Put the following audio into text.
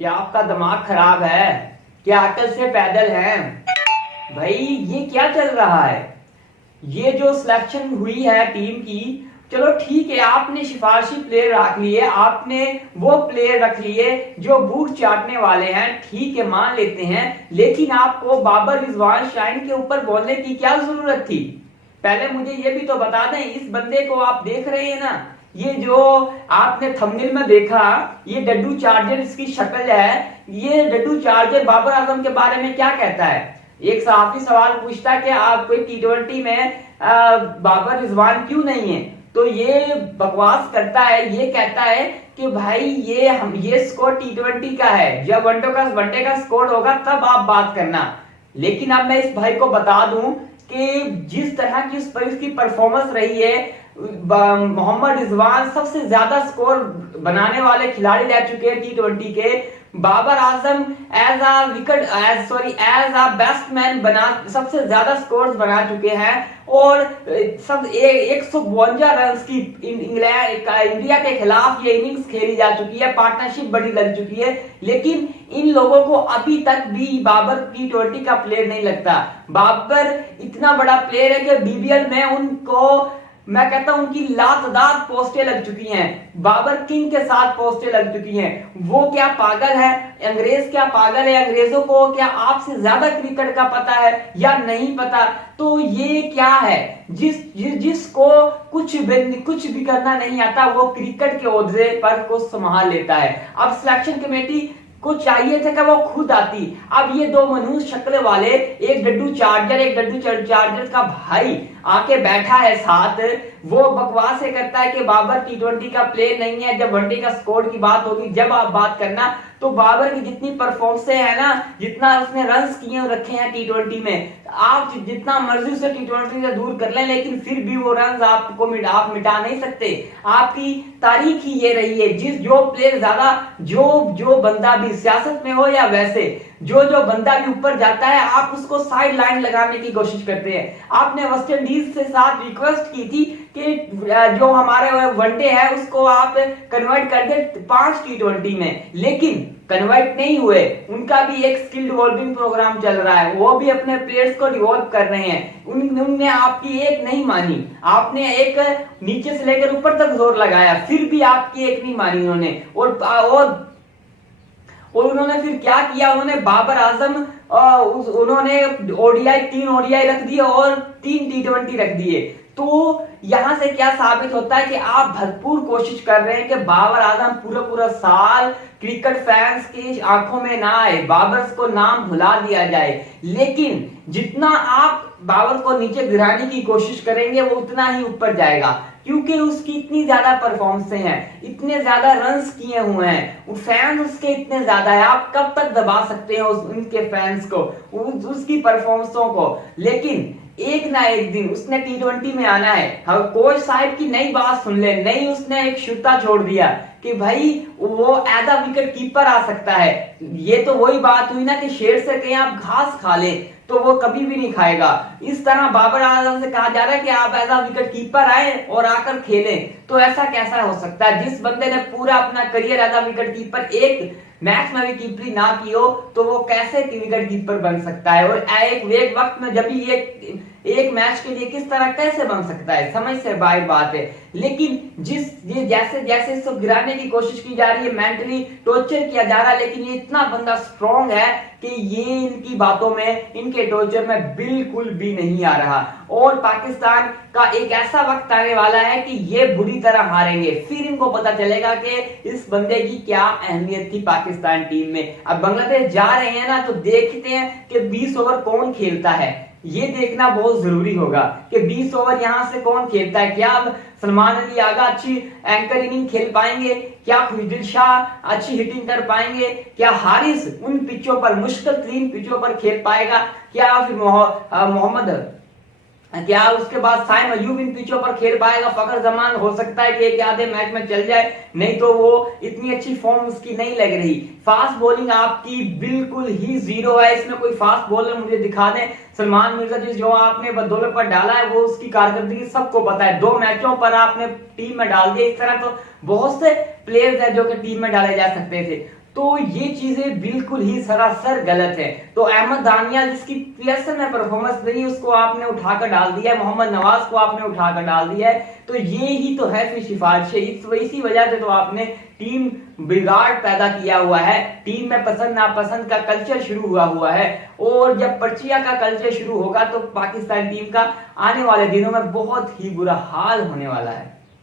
क्या आपका दिमाग खराब है? क्या अकल से पैदल हैं? भाई ये क्या चल रहा है? ये जो सिलेक्शन हुई है टीम की, चलो ठीक है, आपने सिफारशी प्लेयर रख लिए, आपने वो प्लेयर रख लिए जो बूट चाटने वाले हैं, ठीक है मान लेते हैं, लेकिन आपको बाबर रिजवान शाइन के ऊपर बोलने की क्या जरूरत थी? पहले मुझे ये भी तो बता दें, इस बंदे को आप देख रहे हैं ना, ये जो आपने थंबनेल में देखा, ये डड्डू चार्जर इसकी शक्ल है। ये डड्डू चार्जर बाबर आजम के बारे में क्या कहता है? एक सहाफी सवाल पूछता है कि आप कोई टी20 में बाबर रिजवान क्यों नहीं है, तो ये बकवास करता है, ये कहता है कि भाई ये स्कोर टी20 का है, जब वनडे का स्कोर होगा तब आप बात करना। लेकिन अब मैं इस भाई को बता दूं कि जिस तरह की उसकी परफॉर्मेंस रही है, मोहम्मद रिजवान सबसे ज्यादा स्कोर बनाने वाले खिलाड़ी रह चुके हैं टी20 के। Babar Azam as a batsman बना सबसे ज्यादा स्कोर्स बना चुके हैं, और सब 152 रन की इंडिया के खिलाफ ये इनिंग्स खेली जा चुकी है, पार्टनरशिप बड़ी लग चुकी है। लेकिन इन लोगों को अभी तक भी बाबर टी20 का प्लेयर नहीं लगता। बाबर इतना बड़ा प्लेयर है कि बीबीएल में उनको, मैं कहता हूं उनकी लातदार पोस्टें लग चुकी हैं, बाबर किंग के साथ पोस्टें लग चुकी हैं। वो क्या पागल है? अंग्रेज क्या पागल है? अंग्रेजों को क्या आपसे ज्यादा क्रिकेट का पता है या नहीं पता? तो ये क्या है, जिसको कुछ भी करना नहीं आता, वो क्रिकेट के ओहदे पर को संभाल लेता है। अब सिलेक्शन कमेटी को चाहिए था कि वो खुद आती। अब ये दो मनुष्य शक्ल वाले, एक डड्डू चार्जर का भाई आके बैठा है साथ, वो बकवास करता है कि बाबर टी20 का प्लेयर नहीं है। जब वनडे का स्कोर की बात होगी, जब आप बात करना, तो बाबर की जितनी परफॉर्मेंस है ना, जितना उसने रन्स किए रखे हैं टी20 में, आप जितना मर्जी उसे टी20 से दूर कर लें, लेकिन फिर भी वो रन्स आपको आप मिटा नहीं सकते। आपकी तारीख ही ये रही है, जो प्लेयर ज्यादा, जो बंदा भी सियासत में हो या वैसे, जो बंदा भी ऊपर जाता है, आप उसको साइड लाइन लगाने की कोशिश करते हैं। आपने वेस्ट इंडीज से साथ रिक्वेस्ट की थी कि जो हमारे वनडे है उसको आप कन्वर्ट कर दे 5 टी20 में, लेकिन कन्वर्ट नहीं हुए। उनका भी एक स्किल डेवलपिंग प्रोग्राम चल रहा है, वो भी अपने प्लेयर्स को डेवलप कर रहे हैं। उनने आपकी एक नहीं मानी, आपने एक नीचे से लेकर ऊपर तक जोर लगाया, फिर भी आपकी एक नहीं मानी उन्होंने। और उन्होंने फिर क्या किया, उन्होंने बाबर आजम उन्होंने 3 ओडीआई रख दिए और 3 टी20 रख दिए। तो यहां से क्या साबित होता है कि आप भरपूर कोशिश कर रहे हैं कि बाबर आजम पूरा साल क्रिकेट फैंस की आंखों में ना आए, बाबर को नाम भुला दिया जाए। लेकिन जितना आप बाबर को नीचे गिराने की कोशिश करेंगे, वो उतना ही ऊपर जाएगा, क्योंकि उसकी इतनी ज्यादा परफॉर्मेंस हैं, इतने ज्यादा रन्स किए हुए हैं, फैंस उसके इतने ज्यादा है। आप कब तक दबा सकते हैं उनके फैंस को, उसकी परफॉर्मेंसों को? लेकिन एक ना एक दिन उसने टी20 में आना है। हम कोच साहब की नई बात सुन ले, नहीं उसने एक शुरता छोड़ दिया कि भाई वो एज अ विकेट कीपर आ सकता है। ये तो वही बात हुई ना कि शेर से कहीं आप घास खा ले, तो वो कभी भी नहीं खाएगा। इस तरह बाबर आजम से कहा जा रहा है कि आप एज अ विकेट कीपर आए और आकर खेलें, तो ऐसा कैसा हो सकता है? जिस बंदे ने पूरा अपना career as a wicket keeper, एक मैच में भी कीपरी ना की हो, तो वो कैसे विकेट कीपर बन सकता है? और एक वक्त में जब भी एक मैच के लिए किस तरह कैसे बन सकता है? समझ से बाहर बात है। लेकिन जैसे इसको गिराने की कोशिश की जा रही है, मेंटली टॉर्चर किया जा रहा है, लेकिन ये इतना बंदा स्ट्रॉन्ग है कि ये इनकी बातों में, इनके टॉर्चर में बिल्कुल भी नहीं आ रहा। और पाकिस्तान का एक ऐसा वक्त आने वाला है कि ये बुरी तरह हारेंगे, फिर इनको पता चलेगा कि इस बंदे की क्या अहमियत थी पाकिस्तान टीम में। अब बांग्लादेश जा रहे हैं ना, तो देखते हैं कि 20 ओवर कौन खेलता है। ये देखना बहुत जरूरी होगा कि 20 ओवर यहां से कौन खेलता है। क्या अब सलमान अली आगा अच्छी एंकर इनिंग खेल पाएंगे? क्या खुशदिल शाह अच्छी हिटिंग कर पाएंगे? क्या हारिस उन पिचों पर, मुश्किल 3 पिचों पर खेल पाएगा? क्या फिर मोहम्मद, क्या उसके बाद साइम अयूब इन पिचों पर खेल पाएगा? फखर जमान हो सकता है कि एक आधे मैच में चल जाए, नहीं तो वो इतनी अच्छी फॉर्म उसकी नहीं लग रही। फास्ट बॉलिंग आपकी बिल्कुल ही जीरो है, इसमें कोई फास्ट बॉलर मुझे दिखा दें। सलमान मिर्जा जो आपने बदौलत पर डाला है, वो उसकी कारकर्दगी सबको पता है। 2 मैचों पर आपने टीम में डाल दिया, इस तरह तो बहुत से प्लेयर्स हैं जो कि टीम में डाले जा सकते थे। तो ये चीजें बिल्कुल ही सरासर गलत है। तो अहमद दानियाल जिसकी पीएसएल में परफॉर्मेंस नहीं, उसको आपने उठाकर डाल दिया है, मोहम्मद नवाज को आपने उठाकर डाल दिया है, तो ये ही तो है फिर सिफारिशें। इसी वजह से तो आपने टीम बिगाड़ पैदा किया हुआ है, टीम में पसंद नापसंद का कल्चर शुरू हुआ है। और जब पर्चिया का कल्चर शुरू होगा तो पाकिस्तान टीम का आने वाले दिनों में बहुत ही बुरा हाल होने वाला है।